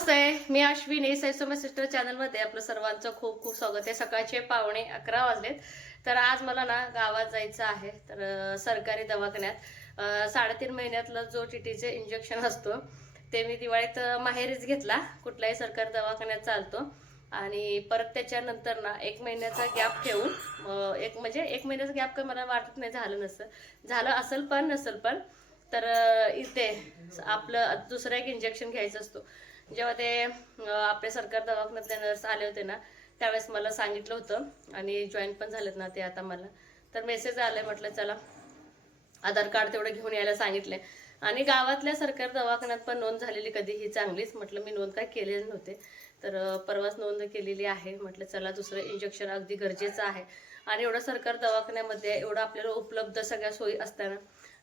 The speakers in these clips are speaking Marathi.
नमस्ते मी अश्विनी सैसोमे सिस्टर चॅनलमध्ये आपलं सर्वांचं खूप खूप स्वागत आहे. सकाळचे पावणे अकरा वाजलेत. तर आज मला ना गावात जायचं आहे. तर सरकारी दवाखान्यात साडेतीन महिन्यातलं जो टीटीचे इंजेक्शन असतो ते मी दिवाळीत माहेरीच घेतला. कुठल्याही सरकारी दवाखान्यात चालतो. आणि परत त्याच्यानंतर ना एक महिन्याचा गॅप ठेवून एक म्हणजे एक महिन्याचा गॅप काही मला वाटत नाही झालं नसतं. झालं असेल पण नसेल पण तर इथे आपलं दुसरं एक इंजेक्शन घ्यायचं असतो. जेव्हा ते आपल्या सरकार दवाखान्यातले नर्स आले होते ना त्यावेळेस मला सांगितलं होतं आणि जॉईन पण झालेत ना ते आता मला. तर मेसेज आलाय म्हटलं चला आधार कार्ड तेवढं घेऊन यायला सांगितले आणि गावातल्या सरकारी दवाखान्यात पण नोंद झालेली कधी ही चांगलीच म्हटलं मी नोंद काय केलेली नव्हते. तर परवाच नोंद केलेली आहे म्हटलं चला दुसरं इंजेक्शन अगदी गरजेचं आहे. आणि एवढं सरकार दवाखान्यामध्ये एवढं आपल्याला उपलब्ध सगळ्या सोयी असताना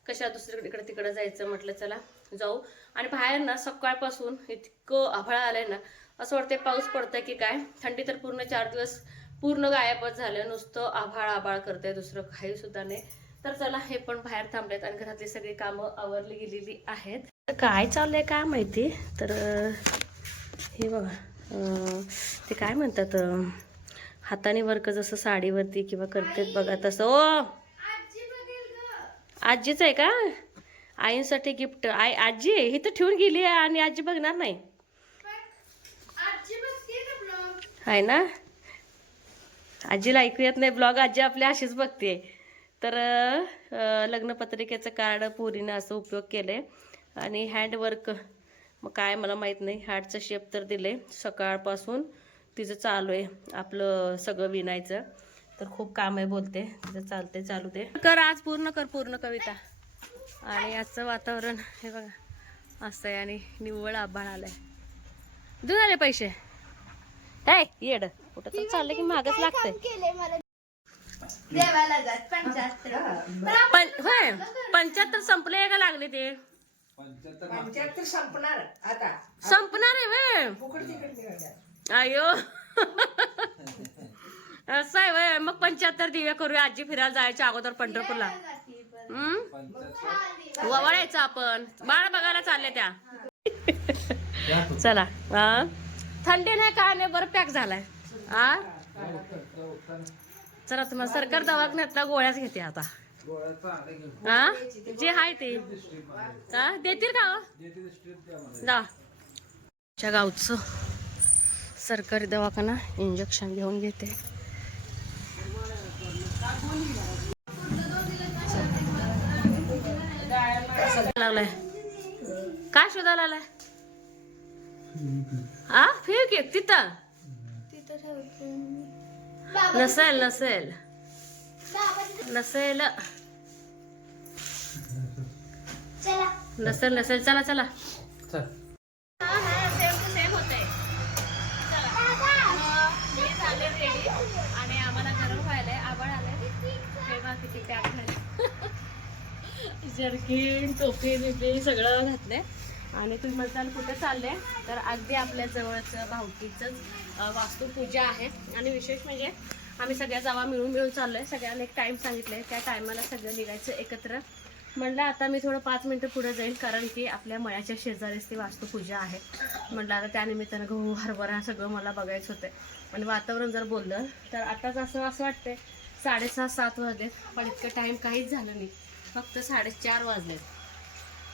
कशा दुसरीकडे इकडे तिकडं जायचं म्हटलं चला जाऊ. आणि बाहेर ना सकाळपासून इतकं आभाळ आलंय ना असं वाटतंय पाऊस पडतंय की काय? थंडी तर पूर्ण चार दिवस पूर्ण गायबच झालं नुसतं आभाळ आभाळ करतंय दुसरं काही सुद्धा नाही. तर चला हे पण बाहेर थांबलेत आणि घरातली सगळी कामं आवरली गेलेली आहेत. तर काय चाललंय काय माहिती? तर हे बघा ते काय म्हणतात हाताने वर्क जसं साडीवरती किंवा करतेत बघा तसं. ओ! आजीच आहे का? आईंसाठी गिफ्ट. आई आजी ही तर ठेवून गेली आहे आणि आजी बघणार नाही. आहे ना? आजीला ऐकू येत नाही ब्लॉग. आजी आपल्या अशीच बघते तर लग्नपत्रिकेचं कार्ड पोरीनं असं उपयोग केले आणि हँडवर्क मग काय मला माहीत नाही. हार्टचं शेप तर दिले सकाळपासून तिचं चालू आहे. आपलं सगळं विणायचं. तर खूप काम आहे बोलते. तिचं चालते चालू दे. कर आज पूर्ण कर पूर्ण कविता. आणि आजचं वातावरण हे बघा. असं आहे आणि निव्वळ आभाळ आलंय. देऊन आले पैसे. काय? येड. कुठं तर चाललं की मागच लागतंय. देवाला जात पंचाहत्तर पण होय. पंच्याहत्तर संपले का लागले ते? पंच्याहत्तर संपणार. आता. संपणार आहे वे साहेब असं आहे मग पंच्याहत्तर दिव्या करूया आजी फिरायला जायच्या अगोदर पंढरपूरला. हम्म? ववाळायचं आपण. बाळ बघायला चालले त्या. चला हा थंडी नाही काय नाही बरं पॅक झालाय? हा चला तुम्हाला सरकार दवाखान्यातल्या गोळ्याच घेते आता. हा जे आहे ते. हा देतील का हो? जा. गावचं सरकारी दवाखाना इंजेक्शन घेऊन घेते. लागलाय. काय शोधायला आलाय हा फेक एक तिथं. नसेल नसेल. नसेल. नसेल नसेल. चला. चला. जर्किन टोपी बिपी सगळं घातलंय. आणि तुम्ही म्हणताल कुठे चालले तर अगदी आपल्या जवळचं भावकीचंच वास्तुपूजा आहे. आणि विशेष म्हणजे आम्ही सगळ्या जावा मिळून मिळून चाललोय. सगळ्यांना एक टाईम सांगितलंय. त्या टायमाला सगळं निघायचं एकत्र. म्हणलं आता मी थोडं पाच मिनटं पुढे जाईल कारण की आपल्या मळ्याच्या शेजारीच ती वास्तुपूजा आहे. म्हणलं आता त्यानिमित्तानं गहू हरभरा सगळं मला बघायचं होतं. आणि वातावरण जर बोललं तर आताच असं असं वाटतंय. साडेसहा सात वाजले पण इतकं टाईम काहीच झालं नाही. फक्त साडेचार वाजलेत.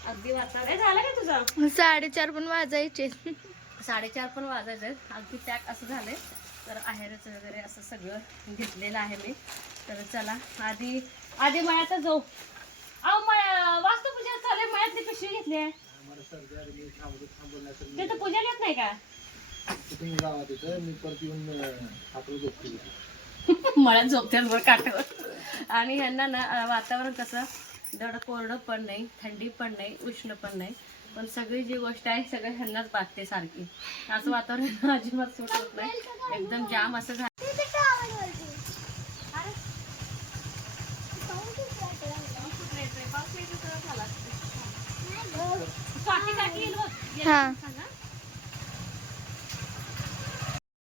अगदी वातावरण हे झालं का तुझं? साडेचार पण वाजायचे. साडेचार पण वाजायचे. अगदी पॅक असं झालंय. तर आहेरच वगैरे असं सगळं घेतलेलं आहे मी. तर चला आधी आधी मळ्यातच जाऊ. अहो मळ्या वास्तुपूजा चालू मळ्यातली पिशवी घेतली आहे. तिथं पूजा येत नाही का? झोपते मळ्यात वर काठावर आणि ह्यांना ना वातावरण कसं दड कोरडं पण नाही थंडी पण नाही उष्ण पण नाही. पण सगळी जी गोष्ट आहे सगळं ह्यांनाच बाधते सारखी. असं वातावरण अजिबात सूट होत नाही. एकदम जाम असं झालं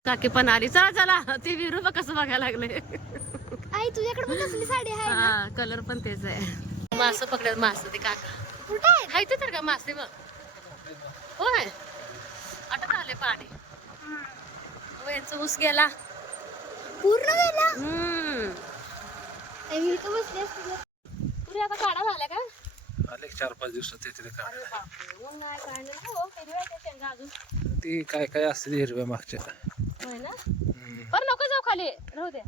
काकी पण आली चला चला. ते विरू कसं बघायला लागले? आई तुझ्याकडे पण कसली साडी आहे हा कलर पण तेच आहे. मासं पकडत मासं ते काका. कुठे आहे हाय ते तर का मासे बघ होय. आटत आले पाणी यांचा ऊस गेला. पूर्ण गेला? आता काढा झाल्या का? आले चार पाच दिवसात येते नाही हो ती काय काय असते हिरव्या मागच्या. होय ना? बरं नको जाऊ खाली. राहू द्या.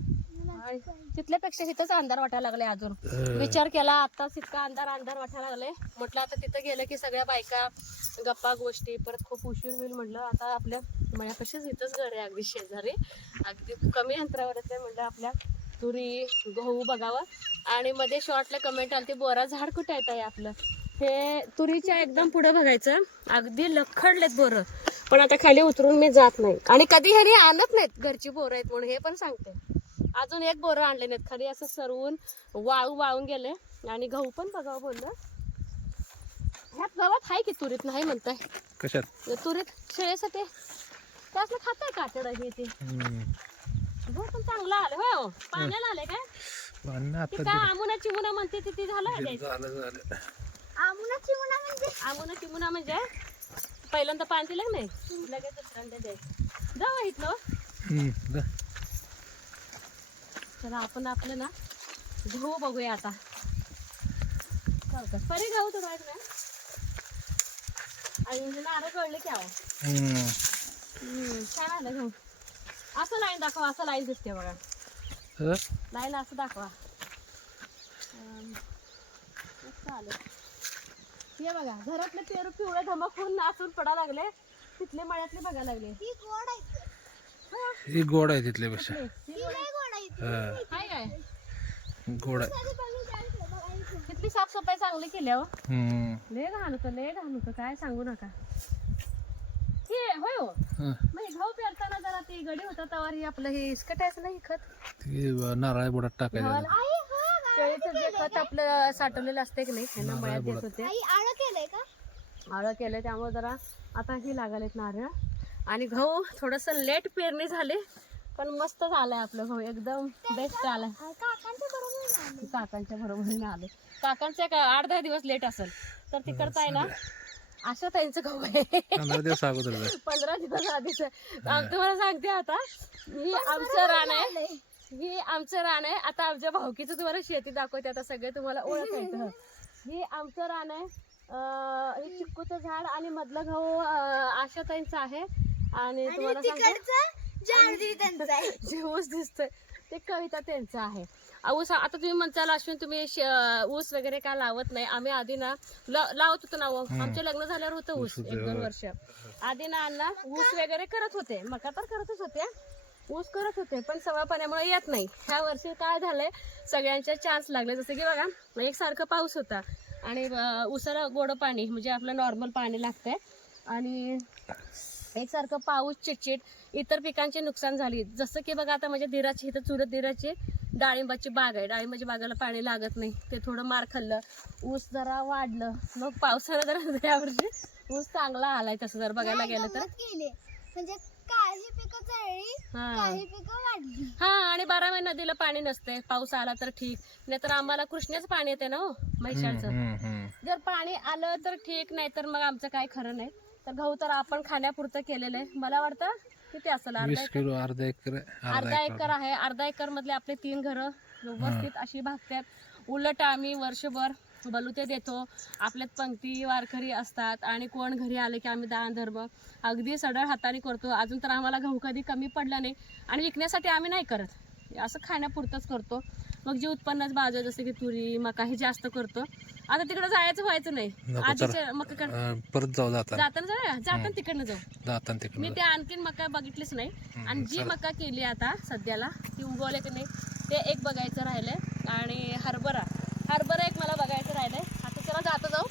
आणि तिथल्यापेक्षा इथंच अंधार वाटायला लागले अजून. विचार केला आताच इतका अंधार अंधार वाटायला लागले म्हटलं आता तिथं गेलं की सगळ्या बायका गप्पा गोष्टी परत खूप उशीर होईल म्हटलं. आता आपल्या माझ्यापाशीच इथंच घर आहे अगदी शेजारी. अगदी कमी अंतरावर आहे म्हटलं आपल्या तुरी गहू बघावं. आणि मध्ये शॉर्टला कमेंट आली ती बोरा झाड कुठे येत आहे आपलं? हे तुरीच्या एकदम पुढे बघायचं. अगदी लखडलेत बोरं. पण आता खाली उतरून मी जात नाही. आणि कधी ह्याने आणत नाहीत घरची बोरं आहेत म्हणून हे पण सांगते. अजून एक बोरं आणले नाहीत. खाली असं सरवून वाळू वाळून गेले. आणि गहू पण बघावं बोललं. ह्यात गवत आहे की तुरीत? नाही म्हणताय. कशात? तुरीत शेळीसाठी. त्यातलं खाताय कातड हे ते? गहू पण चांगलं आलं हो. पाण्याला आले काय? काय आमुना चिमुना म्हणते ती ती झालं आमुना चिमुना म्हणजे? आमुना चिमुना म्हणजे पहिल्यांदा पाणी दिलं का नाही? लगेच दुसऱ्यांदा द्यायचं. जाऊ इथलं. चला आपण आपलं ना गहू बघूया आता. परी गहू तर माहीत नाही आणि म्हणजे नारळ कळले की आहो. हम्म. हम्म, छान आलं गहू. असं लाईन दाखवा असं लाईन दिसते बघा. हं? लाईन असं दाखवा. हे बघा घरातले पेरू पिवळे धमक होऊन नाचून पडा लागले. तिथले मळ्यातले बघायला लागले. ही गोड आहे. ही गोड गोड. तिथली साफसफाई चांगली केली हो. लय घाण होतं लय घाण होतं काय सांगू नका. हे होय हो. पेरताना जरा ती गडी होता तवर हे आपलं हे इस्कटायचं नाही खत? ते नारळ बुडात टाकायचं. शेळीचं जे खत आपलं साठवलेलं असते की नाही ह्यांना मळ्यात देत होते. आई आळं केलंय का? आळं केलं त्यामुळे जरा आता ही लागालेत नारळ. आणि गहू थोडस लेट पेरणी झाली पण मस्त झालंय आपलं गहू एकदम बेस्ट आलाय. काकांच्या बरोबरीने आले. काकांचं एक आठ दहा दिवस लेट असेल. तर तिकडचं आहे ना? अशा त्यांचं गहू आहे. पंधरा दिवस अगोदर जाय. पंधरा दिवस आधीच आम तुम्हाला सांगते आता ही आमचं रान आहे. ही आमचं रान आहे. आता आमच्या भाऊकीचं तुम्हाला शेती दाखवते. आता सगळे तुम्हाला ओळखायचं ही. आमचं रान आहे. हे चिक्कूचं झाड आणि मधलं गहू आशाताईंचं आहे. आणि आणि तुम्हाला सांगते. जे ऊस दिसतंय ते कविता त्यांचं आहे. ऊस आता तुम्ही म्हणताल अश्विन तुम्ही श- ऊस वगैरे काय लावत नाही? आम्ही आधी ना ला- लावत होतो ना. आमचे लग्न झाल्यावर होतं ऊस एक दोन वर्ष. आधी ना अण्णा ऊस वगैरे करत होते. मका तर करतच होते ऊस करत होते पण सव्वा पाण्यामुळे येत नाही. ह्या वर्षी काय झालंय सगळ्यांचे चान्स लागले. जसं की बघा एकसारखं पाऊस होता आणि अं, ऊसाला गोड पाणी म्हणजे आपलं नॉर्मल पाणी लागतंय. आणि एकसारखं पाऊस चिटचिट इतर पिकांची नुकसान झाली. जसं की बघा आता माझ्या दिराची इथं चुरत दिराची डाळिंबाची बाग आहे. डाळिंबाच्या बागाला पाणी लागत नाही. ते थोडं मार खाल्लं. ऊस जरा वाढलं. मग पावसाळा जरा यावर्षी ऊस चांगला आलाय तसं जर बघायला गेलं तर. म्हणजे काही पिकं जळली हा. काही पिकं वाढली. हा आणि बारा महिने नदीला पाणी नसते. पाऊस आला तर ठीक. नाहीतर आम्हाला कृष्णेच पाणी येते ना हो म्हैशाळचं. जर पाणी आलं तर ठीक नाही तर मग आमचं काय खरं नाही. तर गहू तर आपण खाण्यापुरतं केलेलं आहे. मला वाटतं किती असेल? अर्धा एकर. अर्धा एकर आहे अर्धा एकर. मधले आपले तीन घरं व्यवस्थित अशी भागतात. उलट आम्ही वर्षभर बलुते देतो. आपल्यात पंक्ती वारकरी असतात आणि कोण घरी आले की आम्ही दान धर्म अगदी सडळ हाताने करतो. अजून तर आम्हाला गहू कधी कमी पडला नाही आणि विकण्यासाठी आम्ही नाही करत. असं खाण्यापुरतंच करतो. मग जे उत्पन्नाच बाजू जसं की तुरी मका हे जास्त करतो. आता तिकडे जायचं व्हायचं नाही. नको, आधीच्या मका अं, परत जाऊ जाता जाताना जाऊया? जाताना तिकडनं जाऊ. जाताना मी तिकडे ते आणखीन मका बघितलीच नाही. आणि जी मका केली आता सध्याला ती उगवले की नाही ते एक बघायचं राहिलंय. आणि हरभरा. हरभरा एक मला बघायचं राहिलंय. आता चला जातो जाऊ.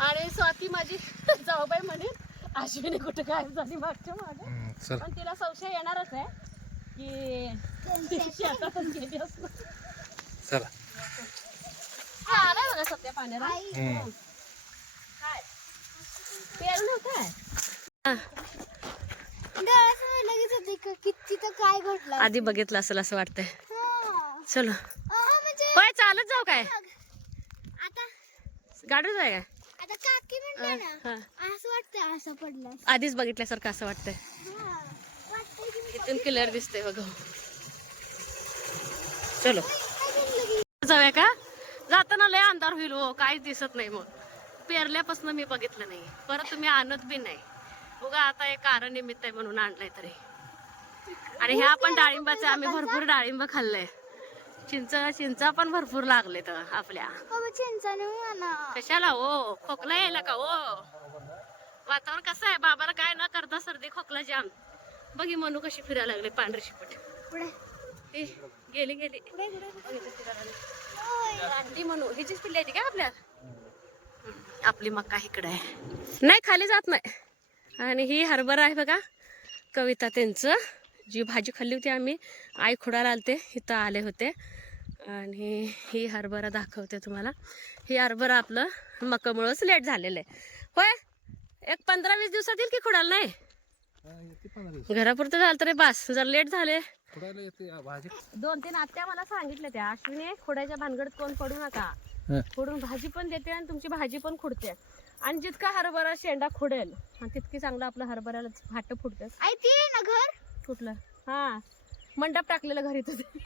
आणि स्वाती माझी जाऊबाई म्हणे अश्विनी कुठं काय झाली मागच्या मागे? चल. पण तिला संशय येणारच आहे की शेतातच गेली असणार. चला. हा, आलाय बघा सध्या पाण्याला? हम्म. काय? पेरू नव्हतं? डोळ्यासमोर लगेच होते का किती तर काय घडलं आधी बघितलं असेल असं वाटतंय. हा. चलो. अहो, म्हणजे होय चालत जाऊ काय? आता गाडी जाय काय? आता काकी की म्हटलं ना हा. असं वाटतंय असं पडलं. आधीच बघितल्यासारखं असं वाटतंय. हा. वाटतंय की मी इथून क्लिअर दिसतंय बघा. चलो. काय झालं की? जाऊया का? जाताना लय अंधार होईल हो काहीच दिसत नाही मग. पेरल्यापासून मी बघितलं नाही. परत तुम्ही आणत बी नाही. उगा आता एक कारण निमित्त आहे म्हणून आणलंय तरी. आणि ह्या पण डाळिंबाचे आम्ही भरपूर डाळिंब खाल्लंय. चिंच चिंचा पण भरपूर लागले तर आपल्या कशाला हो? खोकला यायला का हो? वातावरण कसं आहे? बाबाला काय न करता सर्दी खोकला जाम. बघी मनू कशी फिरायला लागले पांढरी शिपट गेली गेली. फिरायला लागली. होय. अंडी म्हणू. हिचीच पिल्ली आहे ती काय आपल्या? आपली मका इकडे आहे. नाही खाली जात नाही. आणि ही हरभरा आहे बघा. कविता त्यांचं. जी भाजी खाल्ली होती आम्ही आई खुडाला आलते. इथं आले होते. आणि ही हरभरा दाखवते तुम्हाला. ही हरभरा आपलं मकामुळंच लेट झालेलं आहे. होय? एक पंधरा वीस दिवसात येईल की खुडाला नाही? हा, घरापुरतं झालं तरी बास. जर लेट झाले येते भाजी? दोन तीन आत्या मला सांगितलं त्या अश्विनी खोड्याच्या भानगडीत कोण पडू नका. हा. खोडून भाजी पण देते आणि तुमची भाजी पण खुडते. आणि जितका हरभरा शेंडा खुडेल आणि तितकी चांगलं आपलं हरभऱ्याला फाट फुटते. आई ते आहे ना घर? कुठलं हा. मंडप टाकलेलं घरी तुझे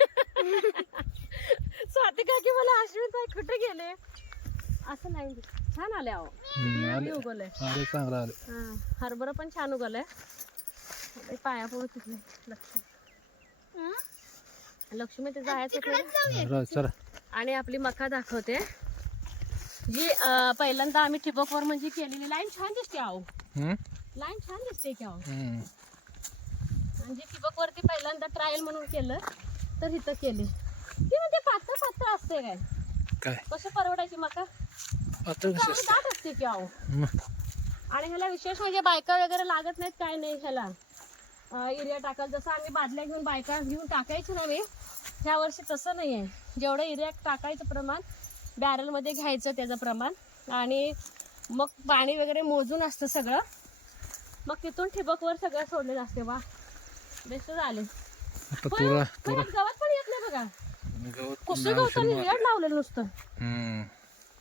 स्वाती काकी मला अश्विन ताई कुठे गेले? असं नाही. छान आले अहो. हम्म, आले. उगवलंय. आले चांगलं आले. हा हरभरा पण छान उगवलंय. पाया पडत तिथले लक्ष्मी हं? लक्ष्मी ते जायचं चला आणि आपली मका दाखवते. जी पहिल्यांदा आम्ही ठिबकवर म्हणजे केलेली लाईन छान दिसते हम्म? लाईन छान दिसते की हम्म. म्हणजे ठिबकवरती पहिल्यांदा ट्रायल म्हणून केलं तर इथं केली. ती म्हणजे पातळ पातळ असते काय? काय? कसं परवडायची मका? असते? की मग, आणि ह्याला विशेष म्हणजे बायका वगैरे लागत नाहीत काय नाही ह्याला. युरिया टाकायला जसं आम्ही बादल्या घेऊन बायका घेऊन टाकायची ना मी ह्या वर्षी तसं नाही आहे जेवढं युरिया टाकायचं प्रमाण बॅरलमध्ये घ्यायचं त्याचं प्रमाण आणि मग पाणी वगैरे मोजून असतं सगळं. मग तिथून ठिबकवर सगळं सोडलेलं असते वा. बेस्ट झाले. गवत पण येत नाही बघा. गवत कसं गवताने रेड लावलेलं नुसतं.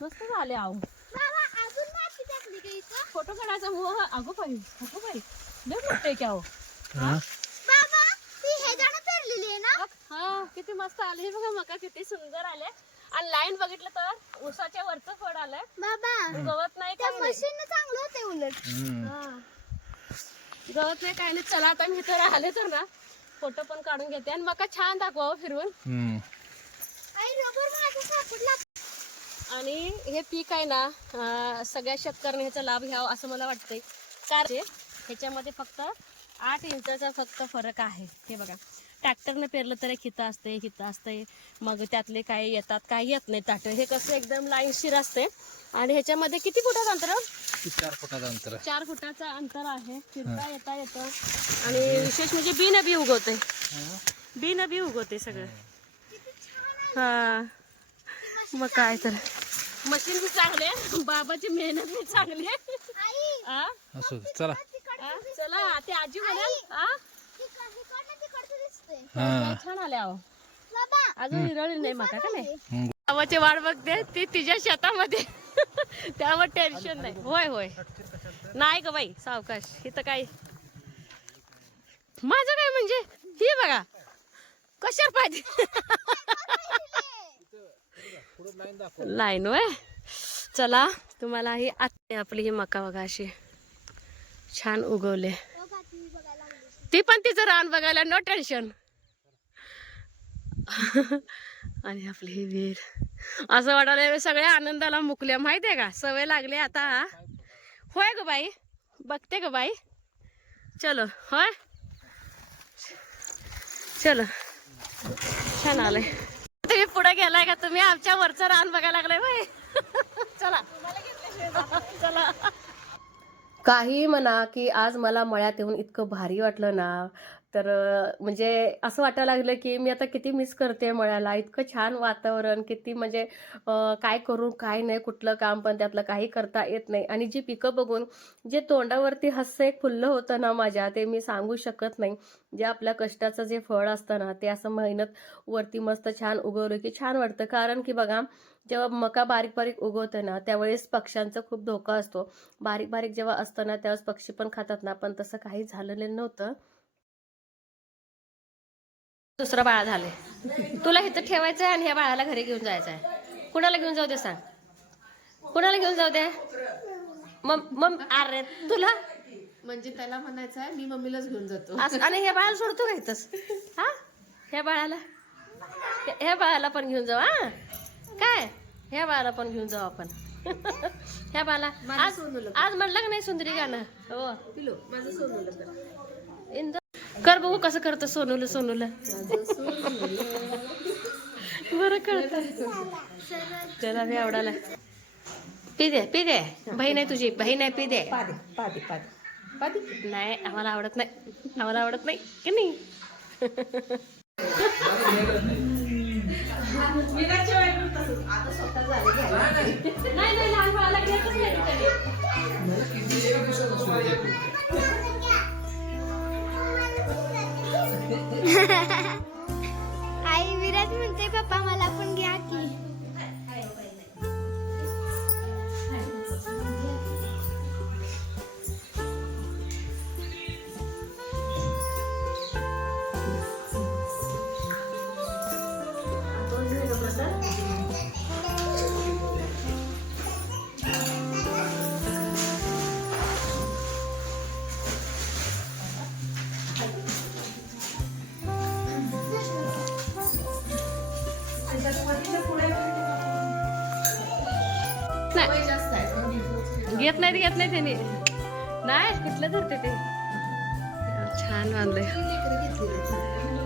मस्त झाले आहो. बाबा अजून माती टाकली का इथं? फोटो काढायचा हो अगो पाहिजे अगो पाहिजे लय मोठे की अहो हा? बाबा ती ह्याच्यानं पेरलेली आहे ना हा किती मस्त आले हे बघा मका किती सुंदर आले आणि लाईन बघितलं तर उसाच्या वरचं फळ आलंय बाबा गवत नाही त्या काय नाही. मशीन चांगलं होते उलट हम्म. हा. गवत नाही काय नाही चला आता मी इथं राहिले तर ना फोटो पण काढून घेते आणि मका छान दाखवा हो फिरवून हम्म. आई रबर माझा सापडला आणि हे पीक आहे ना अं, सगळ्या शेतकऱ्यांनी ह्याचा लाभ घ्यावा असं मला वाटतंय कारण ह्याच्यामध्ये फक्त आठ इंचाचा फक्त फरक आहे. हे बघा. ट्रॅक्टरनं पेरलं तर एक हितं असते हितं असते मग त्यातले काही येतात काही येत नाही ताट हे कसं एकदम लाईनशीर असते. आणि ह्याच्यामध्ये किती फुटाचं अंतर? चार फुटाचं अंतर आहे. चार फुटाचं अंतर आहे. फिरता येता येतं. आणि विशेष म्हणजे बी न बी उगवते. बी न बी उगवते सगळं. हा. मग काय तर. मशीन बी चांगले बाबाची मेहनत बी चांगली चला. चला ते आजी म्हणाल हा? छान आले आहो बाबा अजून हिरवली नाही माका का नाही. बाबाची वाट बघते ती तिच्या शेतामध्ये. त्यामुळे टेन्शन नाही. होय होय. नाही ग बाई सावकाश. इथं काय? माझं काय म्हणजे? ही बघा. कशावर पाहिजे? लाईन वय चला तुम्हाला ही आत्ते आपली ही मका बघा अशी. छान उगवले. ती पण तिचं रान बघायला नो टेन्शन आणि आपली ही विहीर असं वाटायला सगळ्या आनंदाला मुकल्या. माहितीये का? सवय लागली आता होय ग बाई? बघते ग बाई. चलो होय? चलो. छान आलंय. तुम्ही पुढे गेलाय का? तुम्ही आमच्या वरचं रान बघायला लागलाय बाई चला. चला. काही म्हणा की आज मला मळ्यात येऊन इतकं भारी वाटलं ना तर म्हणजे असं वाटायला लागलं की मी आता किती मिस करते मळ्याला इतकं छान वातावरण किती म्हणजे काय करू काय नाही कुठलं काम पण त्यातलं काही करता येत नाही. आणि जी पिकं बघून जे तोंडावरती हस्य एक फुललं होतं ना माझ्या ते मी सांगू शकत नाही. जे आपल्या कष्टाचं जे फळ असतं ना ते असं मेहनत वरती मस्त छान उगवलं की छान वाटतं. कारण की बघा जेव्हा मका बारीक बारीक उगवते ना त्यावेळेस पक्ष्यांचा खूप धोका असतो. बारीक बारीक जेव्हा असतं ना त्यावेळेस पक्षी पण खातात ना पण तसं काही झालेलं नव्हतं. दुसरं बाळ झाले तुला इथं ठेवायचं आहे आणि ह्या बाळाला घरी घेऊन जायचं आहे. कुणाला घेऊन जाऊ दे सांग. कुणाला घेऊन जाऊ दे? मम मम अरे तुला? म्हणजे त्याला म्हणायचं आहे मी मम्मीलाच घेऊन जातो. आणि ह्या बाळाला सोडतो का इथंच? हा? ह्या बाळाला? ह्या बाळाला पण घेऊन जाऊ हा? काय? ह्या बाळाला पण घेऊन जाऊ आपण. ह्या माझ्या आज आज म्हणलं का नाही सुंदरी गाणं. हो. पिलो माझं सोनूला कर बघू कसं करतं सोनूला सोनूला. बरं कळत त्याला मी आवडाला पी दे पी दे. बहीण आहे तुझी बहीण आहे पी दे. पादी पादी पादी. पादी? नाही आम्हाला आवडत नाही. आम्हाला आवडत नाही की नाही? नाही नाही लहान बाळाला घेतच नाही आई विराज म्हणते पप्पा मला पण घ्या की. घेत नाहीत घेत नाही त्यांनी नाही कुठलं धरते ते? छान बांधलंय.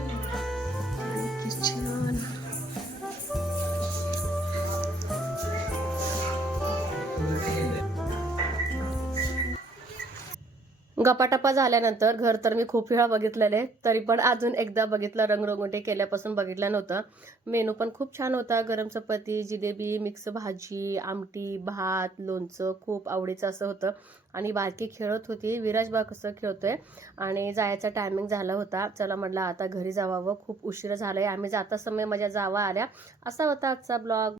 गपाटपा झाल्यानंतर घर तर मी खूप वेळा बघितलेले तरी पण अजून एकदा बघितलं रंगरंगोटी केल्यापासून बघितलं नव्हतं. मेनू पण खूप छान होता गरम चपाती जिलेबी मिक्स भाजी आमटी भात लोणचं खूप आवडीचं असं होतं. आणि बारकी खेळत होती विराज बा कसं खेळतोय. आणि जायचा टायमिंग झाला होता चला म्हटलं आता घरी जावावं खूप उशीर झालाय आम्ही जाता समय माझ्या जावा आल्या असा होता आजचा ब्लॉग